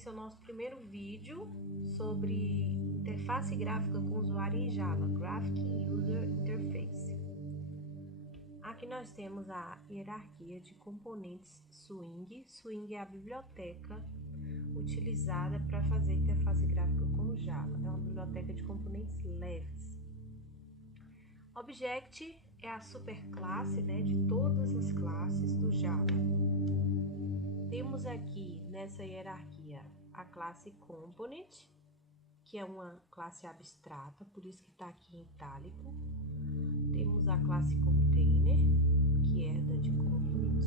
esse é o nosso primeiro vídeo sobre interface gráfica com usuário em Java, Graphic User Interface. Aqui nós temos a hierarquia de componentes Swing. Swing é a biblioteca utilizada para fazer interface gráfica com Java. É uma biblioteca de componentes leves. Object é a superclasse, de todas as classes do Java. Temos aqui nessa hierarquia a classe Component, que é uma classe abstrata, por isso que está aqui em itálico. Temos a classe Container, que é da de Component.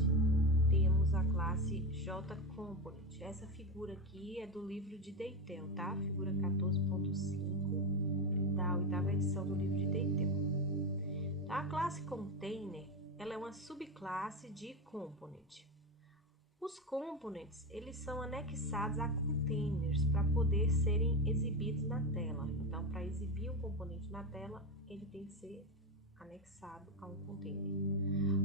Temos a classe JComponent. Essa figura aqui é do livro de Deitel, tá? Figura 14.5 da 8ª edição do livro de Deitel. A classe Container, ela é uma subclasse de Component. Os components, eles são anexados a containers para poder serem exibidos na tela. Então, para exibir um componente na tela, ele tem que ser anexado a um container.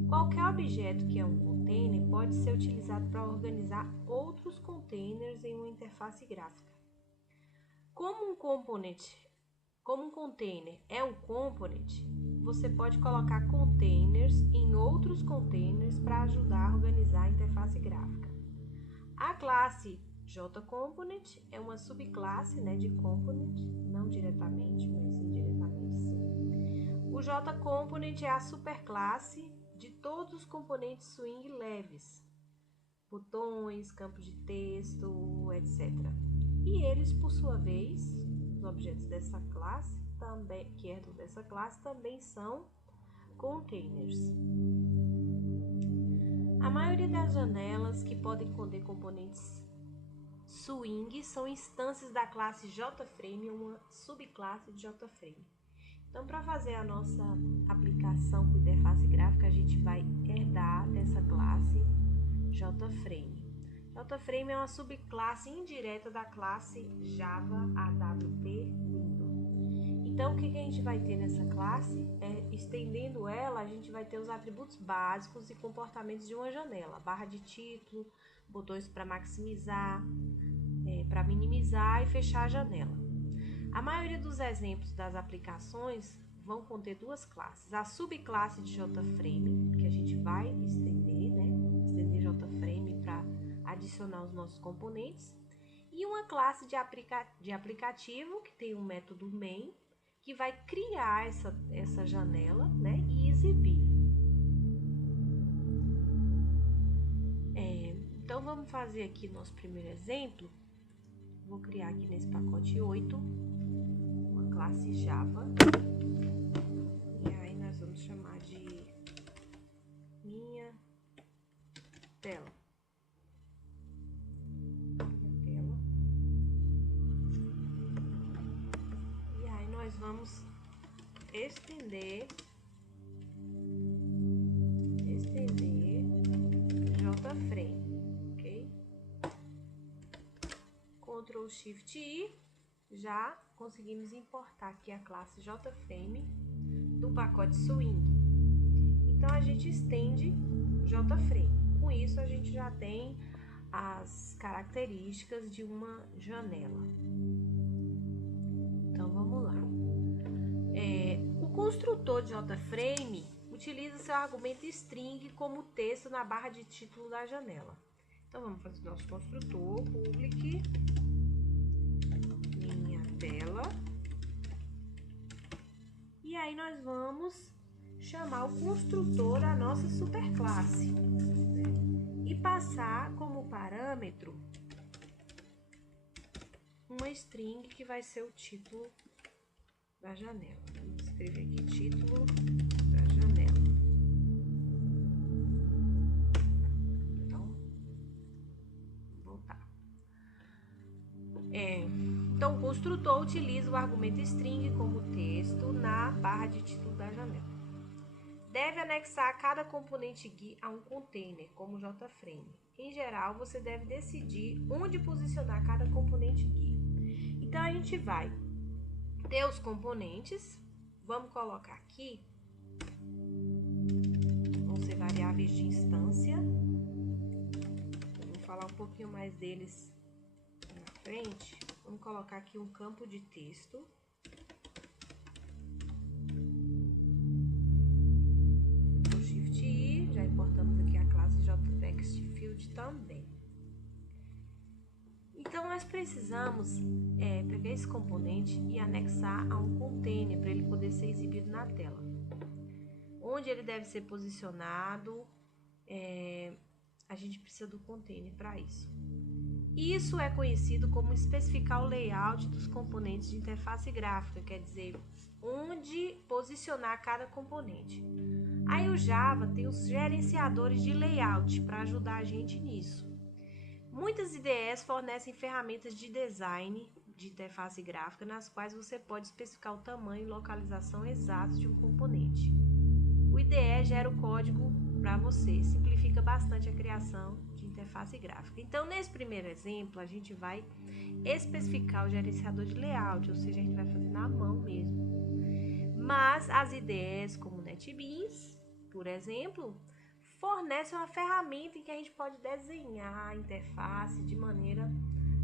Qualquer objeto que é um container pode ser utilizado para organizar outros containers em uma interface gráfica. Como um container é um component, você pode colocar containers em outros containers para ajudar a organizar a interface gráfica. A classe JComponent é uma subclasse de component, não diretamente, mas indiretamente sim. O JComponent é a superclasse de todos os componentes Swing leves, botões, campos de texto, etc. E eles, por sua vez, os objetos dessa classe, também são containers. A maioria das janelas que podem conter componentes Swing são instâncias da classe JFrame, uma subclasse de JFrame. Então, para fazer a nossa aplicação com interface gráfica, a gente vai herdar dessa classe JFrame. JFrame é uma subclasse indireta da classe Java AWP Window. Então, o que a gente vai ter nessa classe? Estendendo ela, a gente vai ter os atributos básicos e comportamentos de uma janela. Barra de título, botões para maximizar, para minimizar e fechar a janela. A maioria dos exemplos das aplicações vão conter duas classes. A subclasse de JFrame, que a gente vai estender, estender JFrame para adicionar os nossos componentes. E uma classe de aplicativo, que tem um método main, que vai criar essa janela, e exibir. Então, vamos fazer aqui nosso primeiro exemplo. Vou criar aqui nesse pacote 8 uma classe Java. E aí, nós vamos chamar de minha tela. Nós vamos estender JFrame, ok? Ctrl Shift I, já conseguimos importar aqui a classe JFrame do pacote Swing. Então, a gente estende JFrame. Com isso, a gente já tem as características de uma janela. Então, vamos lá. O construtor de JFrame utiliza seu argumento string como texto na barra de título da janela. Então, vamos fazer o nosso construtor, public, minha tela. E aí, nós vamos chamar o construtor da nossa superclasse, e passar como parâmetro uma string que vai ser o título da janela. Vamos escrever aqui título da janela. Então, voltar. Então, o construtor utiliza o argumento string como texto na barra de título da janela. Deve anexar cada componente GUI a um container, como JFrame. Em geral, você deve decidir onde posicionar cada componente GUI. Então, a gente vai ter os componentes, vamos colocar aqui, vão ser variáveis de instância. Eu vou falar um pouquinho mais deles frente, vamos colocar aqui um campo de texto. Ctrl Shift I, já importamos aqui a classe JTextField também. Então, nós precisamos pegar esse componente e anexar a um container para ele poder ser exibido na tela. Onde ele deve ser posicionado, a gente precisa do container para isso. Isso é conhecido como especificar o layout dos componentes de interface gráfica, quer dizer, onde posicionar cada componente. Aí o Java tem os gerenciadores de layout para ajudar a gente nisso. Muitas IDEs fornecem ferramentas de design de interface gráfica nas quais você pode especificar o tamanho e localização exatos de um componente. O IDE gera o código para você, simplifica bastante a criação de interface gráfica. Então, nesse primeiro exemplo, a gente vai especificar o gerenciador de layout, ou seja, a gente vai fazer na mão mesmo. Mas as IDEs, como NetBeans, por exemplo, fornecem uma ferramenta em que a gente pode desenhar a interface de maneira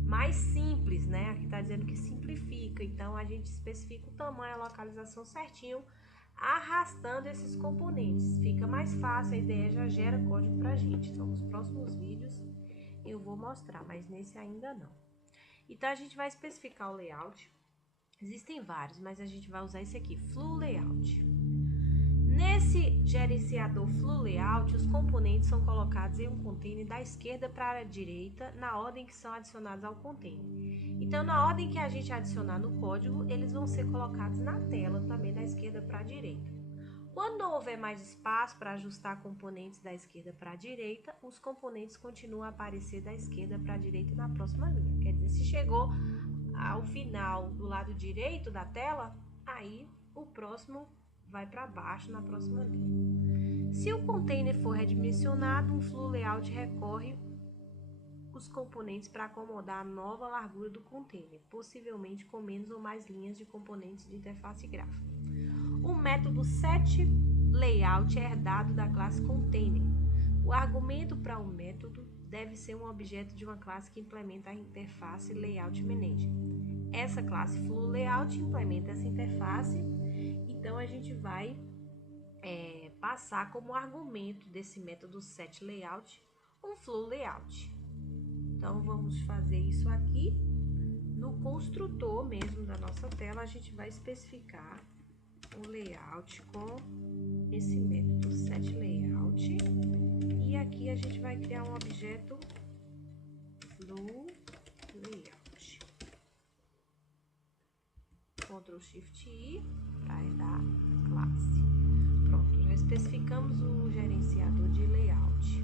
mais simples, né? Aqui está dizendo que simplifica, então a gente especifica o tamanho, a localização certinho, arrastando esses componentes. Fica mais fácil, a IDE já gera código pra gente. Então, nos próximos vídeos eu vou mostrar, mas nesse ainda não. Então, a gente vai especificar o layout. Existem vários, mas a gente vai usar esse aqui, Flu Layout. Nesse gerenciador Flu Layout, os componentes são colocados em um container da esquerda para a direita, na ordem que são adicionados ao container. Então, na ordem que a gente adicionar no código, eles vão ser colocados na tela também da esquerda para a direita. Quando não houver mais espaço para ajustar componentes da esquerda para a direita, os componentes continuam a aparecer da esquerda para a direita na próxima linha. Quer dizer, se chegou ao final do lado direito da tela, aí o próximo vai para baixo na próxima linha. Se o container for redimensionado, um Flu Layout recorre os componentes para acomodar a nova largura do container, possivelmente com menos ou mais linhas de componentes de interface gráfica. O método setLayout é herdado da classe container. O argumento para o método deve ser um objeto de uma classe que implementa a interface Layout Manager. Essa classe Flu Layout implementa essa interface, então a gente vai passar como argumento desse método setLayout um Flu Layout. Então, vamos fazer isso aqui. No construtor mesmo da nossa tela, a gente vai especificar o layout com esse método setLayout. E aqui a gente vai criar um objeto Flu Layout. Ctrl Shift I para dar classe. Pronto, já especificamos o gerenciador de layout.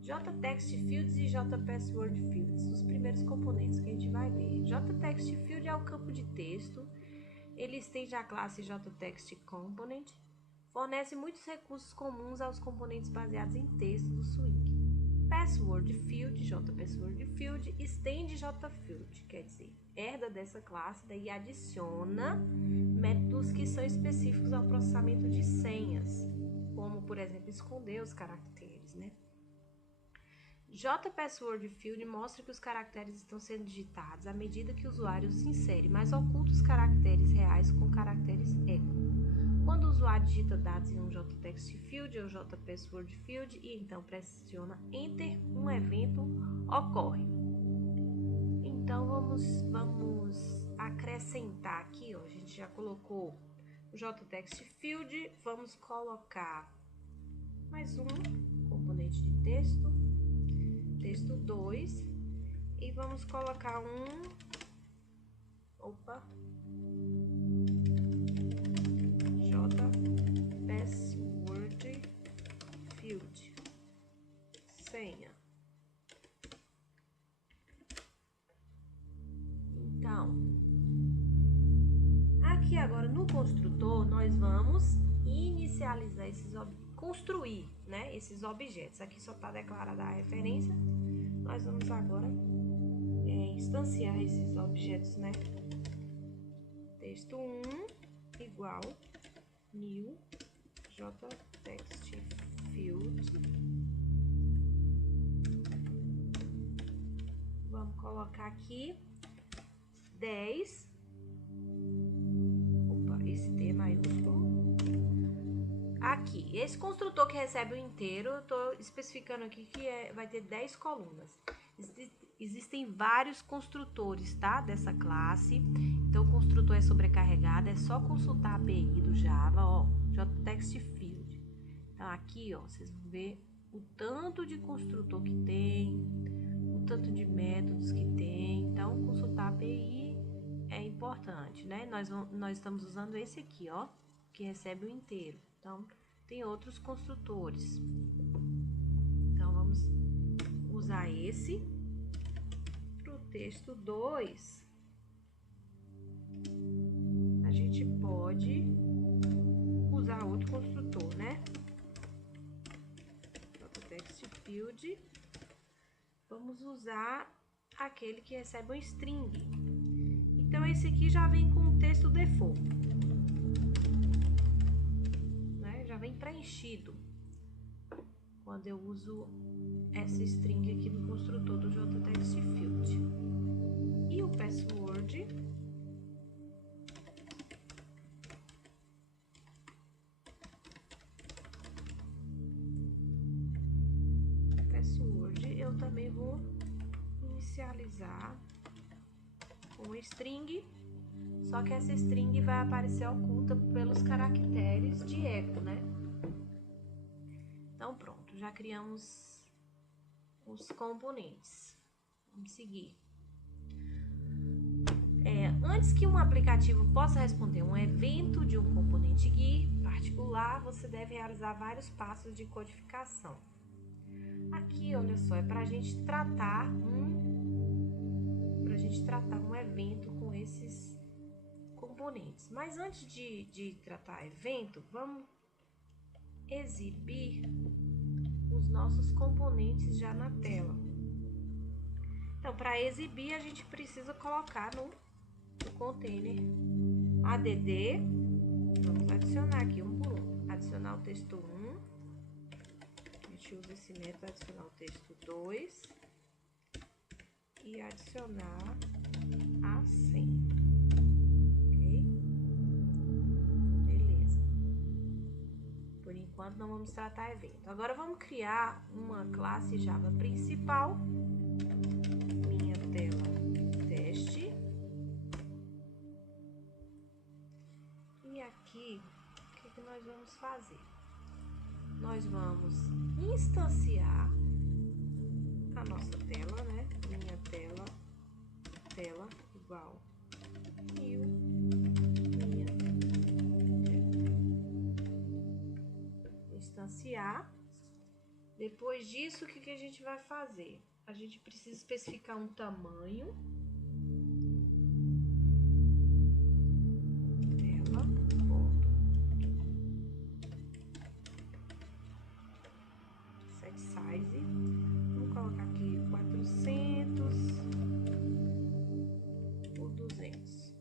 JTextFields e JPasswordFields, os primeiros componentes que a gente vai ver. JTextField é o campo de texto, ele estende a classe JTextComponent, fornece muitos recursos comuns aos componentes baseados em texto do Swing. PasswordField, JPasswordField, estende JField, quer dizer, herda dessa classe, daí adiciona métodos que são específicos ao processamento de senhas, como, por exemplo, esconder os caracteres, né? JPasswordField mostra que os caracteres estão sendo digitados à medida que o usuário os insere, mas oculta os caracteres reais com caracteres echo. Quando o usuário digita dados em um JTextField ou JPasswordField e então pressiona Enter, um evento ocorre. Então vamos acrescentar aqui, ó, a gente já colocou o JTextField, vamos colocar mais um componente de texto. Texto 2 e vamos colocar JPasswordField senha. Então, aqui agora no construtor nós vamos inicializar construir, né, esses objetos. Aqui só está declarada a referência. Nós vamos agora instanciar esses objetos, né? Texto 1 igual new JTextField vamos colocar aqui 10. Opa, esse T maiúsculo. Aqui, esse construtor que recebe o inteiro, eu tô especificando aqui que vai ter 10 colunas. Existem vários construtores, tá? Dessa classe. Então, o construtor é sobrecarregado, é só consultar a API do Java, ó, JTextField. Então, aqui, ó, vocês vão ver o tanto de construtor que tem, o tanto de métodos que tem. Então, consultar a API é importante, né? Nós estamos usando esse aqui, ó, que recebe o inteiro. Então, tem outros construtores. Então, vamos usar esse. Para o texto 2, a gente pode usar outro construtor, né? JTextField. Vamos usar aquele que recebe um string. Então, esse aqui já vem com o texto default, né? Já vem preenchido quando eu uso essa string aqui no construtor do JTextField. E o password eu também vou inicializar com string, só que essa string vai aparecer oculta pelos caracteres de eco, né? Então, pronto, já criamos os componentes. Vamos seguir. Antes que um aplicativo possa responder um evento de um componente GUI particular, você deve realizar vários passos de codificação. Aqui, olha só, é para a gente tratar um evento com esses componentes. Mas antes de tratar evento, vamos exibir os nossos componentes já na tela. Então, para exibir, a gente precisa colocar no container add. Vamos adicionar aqui um por um. Adicionar o texto 1. A gente usa esse método, adicionar o texto 2. E adicionar a senha. Ok? Beleza. Por enquanto, não vamos tratar evento. Agora, vamos criar uma classe Java principal. Minha tela teste. E aqui, o que nós vamos fazer? Nós vamos instanciar a nossa tela, né? Minha tela igual new minha instanciar. Depois disso, o que a gente vai fazer? A gente precisa especificar um tamanho. Tela, ponto. Set size. Vamos colocar aqui 400 por 200.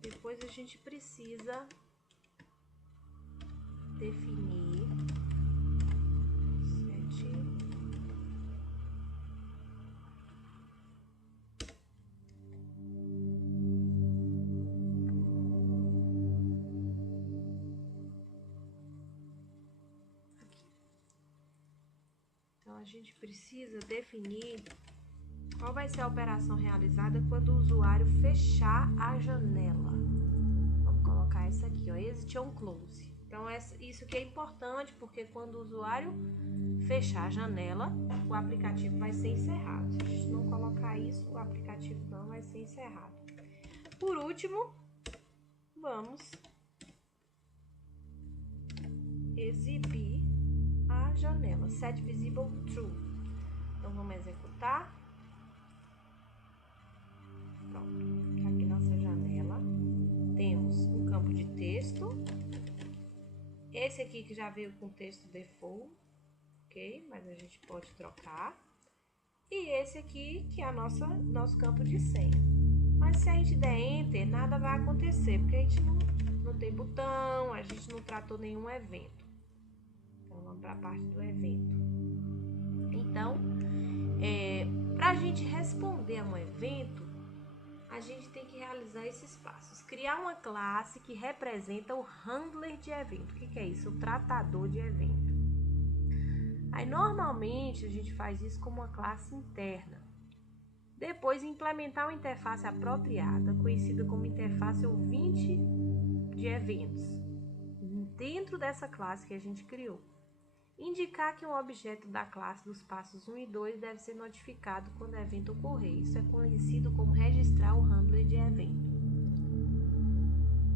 Depois a gente precisa definir a gente precisa definir qual vai ser a operação realizada quando o usuário fechar a janela. Vamos colocar essa aqui, ó, exit on close. Então, isso aqui é importante, porque quando o usuário fechar a janela, o aplicativo vai ser encerrado. Se a gente não colocar isso, o aplicativo não vai ser encerrado. Por último, vamos exibir a janela, set visible true. Então, vamos executar. Pronto, aqui nossa janela. Temos um campo de texto. Esse aqui que já veio com texto default, ok? Mas a gente pode trocar. E esse aqui que é nosso campo de senha. Mas se a gente der Enter, nada vai acontecer, porque a gente não tem botão, a gente não tratou nenhum evento. Então, vamos para a parte do evento. Então, Para a gente responder a um evento, a gente tem que realizar esses passos. Criar uma classe que representa o handler de evento. O que é isso? O tratador de evento. Aí, normalmente, a gente faz isso como uma classe interna. Depois, implementar uma interface apropriada, conhecida como interface ouvinte de eventos, dentro dessa classe que a gente criou. Indicar que um objeto da classe dos passos 1 e 2 deve ser notificado quando o evento ocorrer. Isso é conhecido como registrar o handler de evento.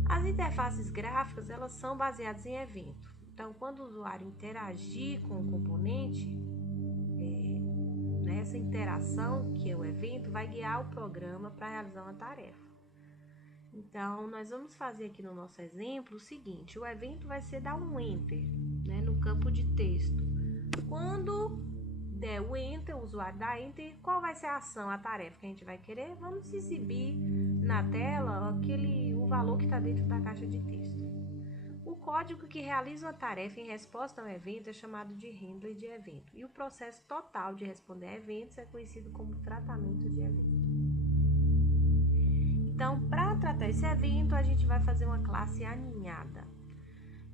As interfaces gráficas, elas são baseadas em evento. Então, quando o usuário interagir com o componente, essa interação, que é o evento, vai guiar o programa para realizar uma tarefa. Então, nós vamos fazer aqui no nosso exemplo o seguinte: o evento vai ser dar um enter, né, no campo de texto. Quando der o enter, o usuário dá enter, qual vai ser a ação, a tarefa que a gente vai querer? Vamos exibir na tela o valor que está dentro da caixa de texto. O código que realiza uma tarefa em resposta a um evento é chamado de handler de evento. E o processo total de responder a eventos é conhecido como tratamento de evento. Então, para tratar esse evento, a gente vai fazer uma classe aninhada.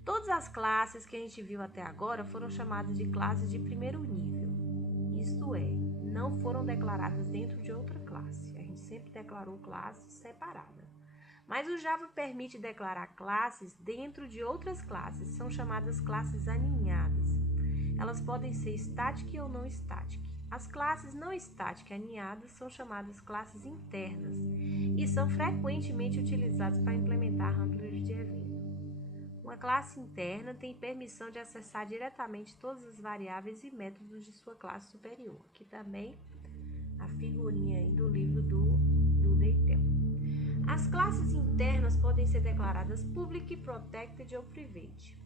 Todas as classes que a gente viu até agora foram chamadas de classes de primeiro nível. Isto é, não foram declaradas dentro de outra classe. A gente sempre declarou classes separadas. Mas o Java permite declarar classes dentro de outras classes, são chamadas classes aninhadas. Elas podem ser static ou não static. As classes não static aninhadas são chamadas classes internas e são frequentemente utilizadas para implementar handlers de evento. Uma classe interna tem permissão de acessar diretamente todas as variáveis e métodos de sua classe superior. Aqui também a figurinha aí do livro do Deitel. As classes internas podem ser declaradas public, protected ou private.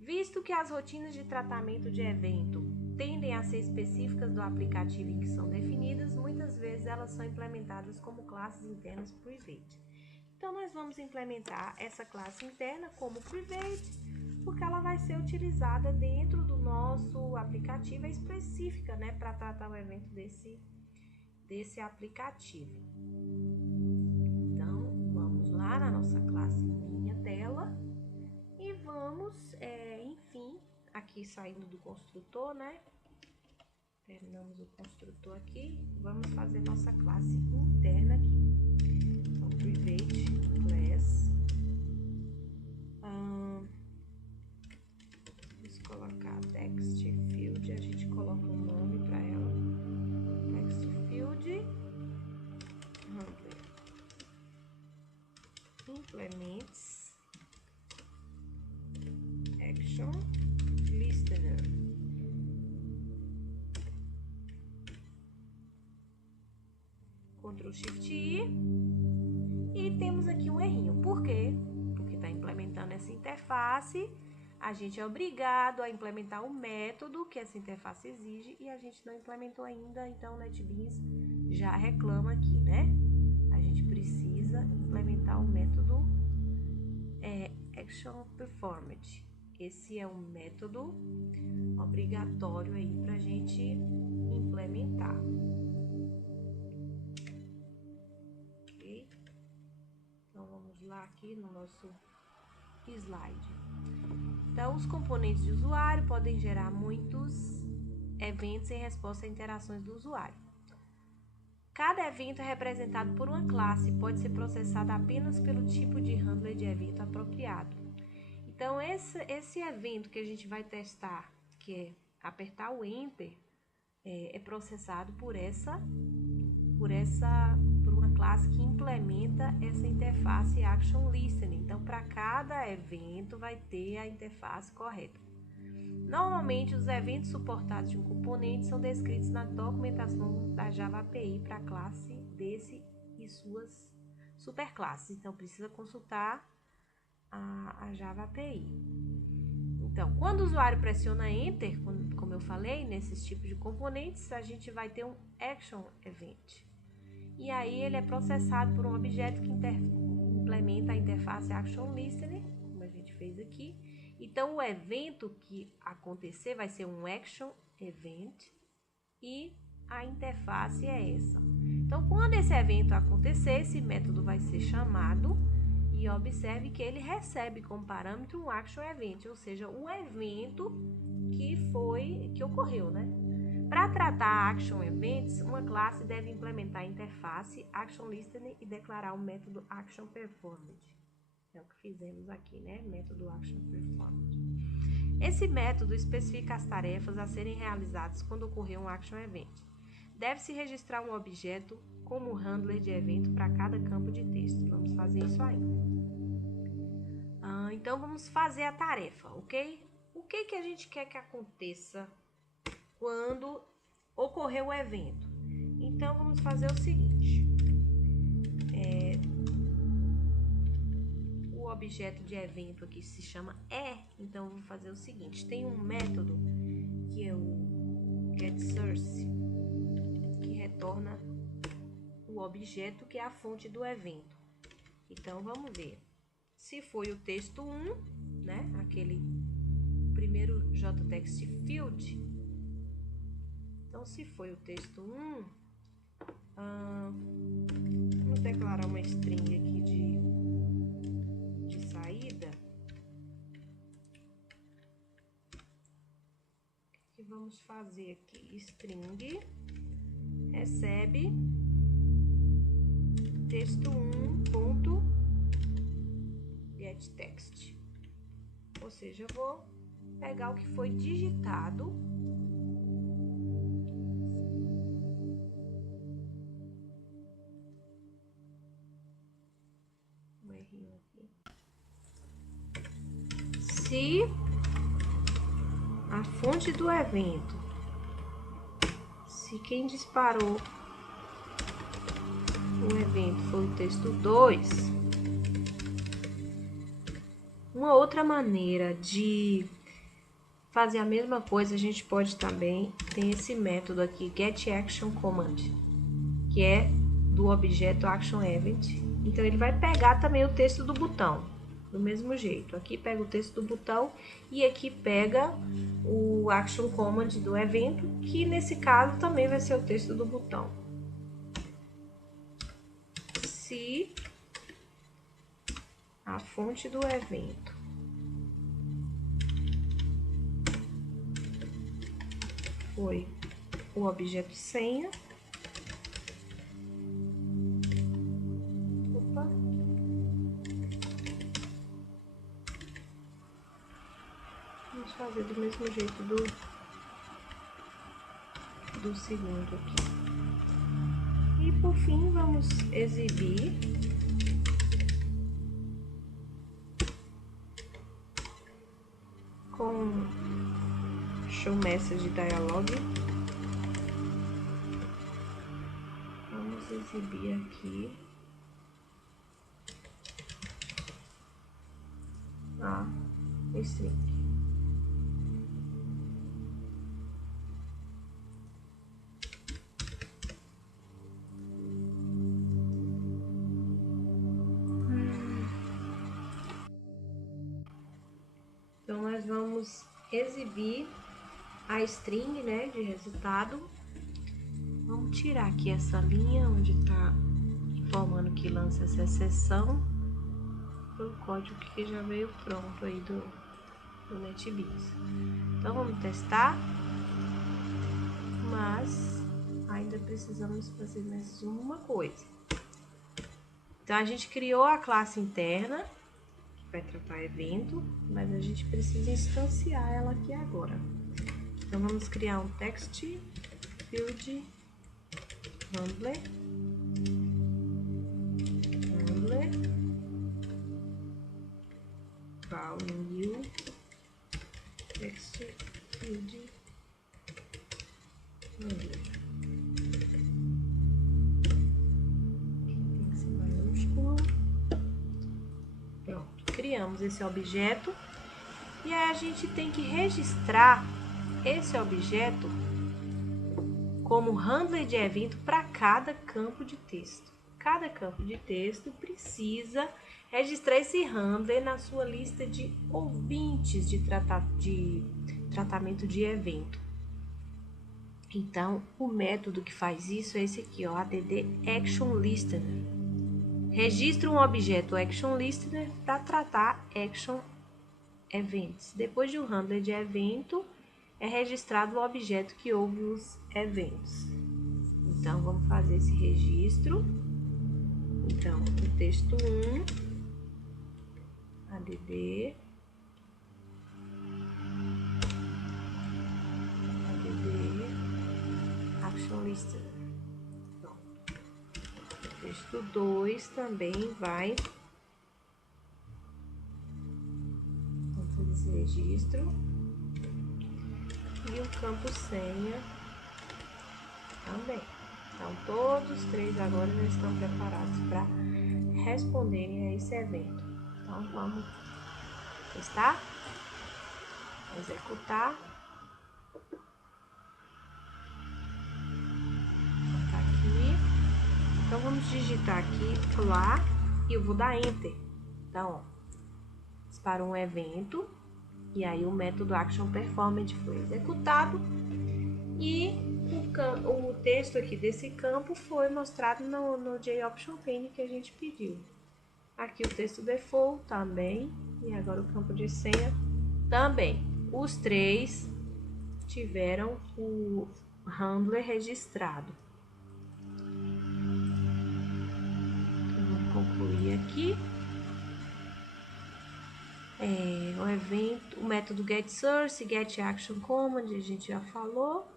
Visto que as rotinas de tratamento de evento tendem a ser específicas do aplicativo em que são definidas, muitas vezes elas são implementadas como classes internas private. Então, nós vamos implementar essa classe interna como private, porque ela vai ser utilizada dentro do nosso aplicativo, é específica, né, para tratar o evento desse aplicativo. Lá na nossa classe minha tela e vamos, enfim, aqui saindo do construtor, né? Terminamos o construtor aqui, vamos fazer nossa classe interna aqui. Então, private class. Vamos colocar text field, a gente coloca um nome para ela. Text field handler. Implements action listener. Ctrl Shift I e temos aqui um errinho. Por quê? Porque está implementando essa interface, a gente é obrigado a implementar o método que essa interface exige e a gente não implementou ainda, então o NetBeans já reclama aqui, né? A gente precisa implementar o método Action Performed. Esse é um método obrigatório aí para a gente implementar. Ok? Então, vamos lá aqui no nosso slide. Então, os componentes de usuário podem gerar muitos eventos em resposta a interações do usuário. Cada evento é representado por uma classe e pode ser processado apenas pelo tipo de handler de evento apropriado. Então, esse evento que a gente vai testar, que é apertar o Enter, é processado por uma classe que implementa essa interface Action Listening. Então, para cada evento vai ter a interface correta. Normalmente, os eventos suportados de um componente são descritos na documentação da Java API para a classe desse e suas superclasses. Então, precisa consultar a Java API. Então, quando o usuário pressiona Enter, como eu falei, nesses tipos de componentes, a gente vai ter um Action Event. E aí, ele é processado por um objeto que implementa a interface Action Listener, como a gente fez aqui. Então, o evento que acontecer vai ser um Action Event e a interface é essa. Então, quando esse evento acontecer, esse método vai ser chamado e observe que ele recebe como parâmetro um action event, ou seja, o evento que ocorreu, né? Para tratar action events, uma classe deve implementar a interface action listener e declarar o método action performed. É o que fizemos aqui, né? Método action performed. Esse método especifica as tarefas a serem realizadas quando ocorrer um action event. Deve-se registrar um objeto como handler de evento para cada campo de texto. Vamos fazer isso aí. Então, vamos fazer a tarefa, ok? O que a gente quer que aconteça quando ocorrer o evento? Então, vamos fazer o seguinte. O objeto de evento aqui se chama então, vou fazer o seguinte. Tem um método que é o getSource, que retorna o objeto que é a fonte do evento. Então, vamos ver. Se foi o texto 1, né? Aquele primeiro JText field. Então, se foi o texto 1, vamos declarar uma string aqui de saída. O que vamos fazer aqui? String recebe texto 1.getText. Ou seja, eu vou pegar o que foi digitado se a fonte do evento, se quem disparou o evento foi o texto 2, uma outra maneira de fazer a mesma coisa, a gente pode também ter esse método aqui, getActionCommand, que é do objeto ActionEvent. Então, ele vai pegar também o texto do botão, do mesmo jeito. Aqui pega o texto do botão e aqui pega o ActionCommand do evento, que nesse caso também vai ser o texto do botão. Se a fonte do evento foi o objeto senha, vamos fazer do mesmo jeito do segundo aqui. E por fim, vamos exibir com show message dialog. Vamos exibir aqui a string. Então, nós vamos exibir a string, né, de resultado. Vamos tirar aqui essa linha onde está informando que lança essa exceção pelo código que já veio pronto aí do NetBeans. Então, vamos testar, mas ainda precisamos fazer mais uma coisa. Então, a gente criou a classe interna, vai tratar evento, mas a gente precisa instanciar ela aqui agora. Então, vamos criar um text field handler val new text field handler. Tem que ser maiúsculo. Pronto, criamos esse objeto e aí a gente tem que registrar esse objeto como handler de evento para cada campo de texto. Cada campo de texto precisa registrar esse handler na sua lista de ouvintes de tratamento de evento. Então, o método que faz isso é esse aqui, ó, add action listener. Registra um objeto action listener para tratar action events. Depois de um handler de evento, é registrado o objeto que houve os eventos. Então, vamos fazer esse registro. Então, o texto 1, add action listener. O texto 2 também vai. Vamos fazer esse registro. E o campo senha também. Então, todos os três agora já estão preparados para responderem a esse evento. Então, vamos testar, executar. Tá aqui. Então, vamos digitar aqui lá e eu vou dar Enter. Então, ó, disparou um evento e aí o método Action Performance foi executado e o texto aqui desse campo foi mostrado no JOption pane que a gente pediu. Aqui o texto default também, e agora o campo de senha também. Os três tiveram o handler registrado. Então, vamos concluir aqui. O evento, o método getSource, getActionCommand, a gente já falou.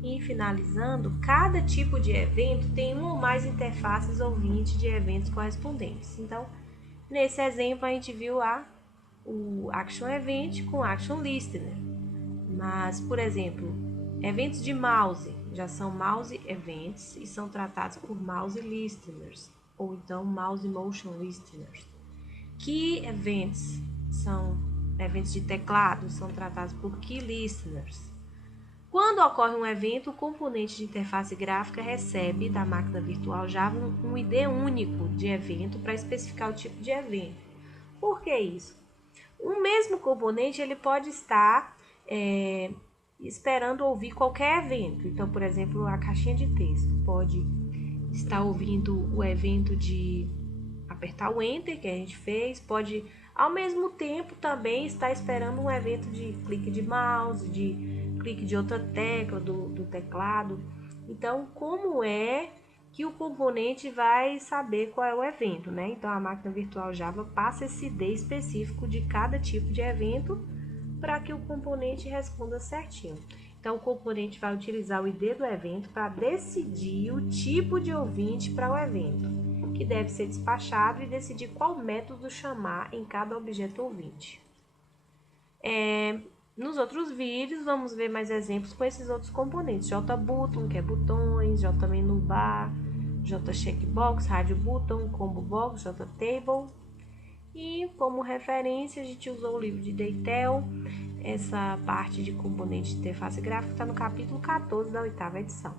E finalizando, cada tipo de evento tem uma ou mais interfaces ouvinte de eventos correspondentes. Então, nesse exemplo, a gente viu o Action Event com Action Listener. Mas, por exemplo, eventos de mouse já são Mouse Events e são tratados por Mouse Listeners, ou então Mouse Motion Listeners. Key Events são eventos de teclado, são tratados por Key Listeners. Quando ocorre um evento, o componente de interface gráfica recebe da máquina virtual Java um ID único de evento para especificar o tipo de evento. Por que isso? O mesmo componente ele pode estar esperando ouvir qualquer evento. Então, por exemplo, a caixinha de texto pode estar ouvindo o evento de apertar o Enter que a gente fez, pode ao mesmo tempo também estar esperando um evento de clique de mouse, de clique de outra tecla do teclado. Então, como é que o componente vai saber qual é o evento, né? Então, a máquina virtual Java passa esse ID específico de cada tipo de evento para que o componente responda certinho. Então, o componente vai utilizar o ID do evento para decidir o tipo de ouvinte para o evento, que deve ser despachado, e decidir qual método chamar em cada objeto ouvinte. Nos outros vídeos, vamos ver mais exemplos com esses outros componentes. JButton, que é botões, JMenuBar, JCheckbox, RadioButton, ComboBox, JTable. E como referência, a gente usou o livro de Deitel. Essa parte de componente de interface gráfica está no capítulo 14 da 8ª edição.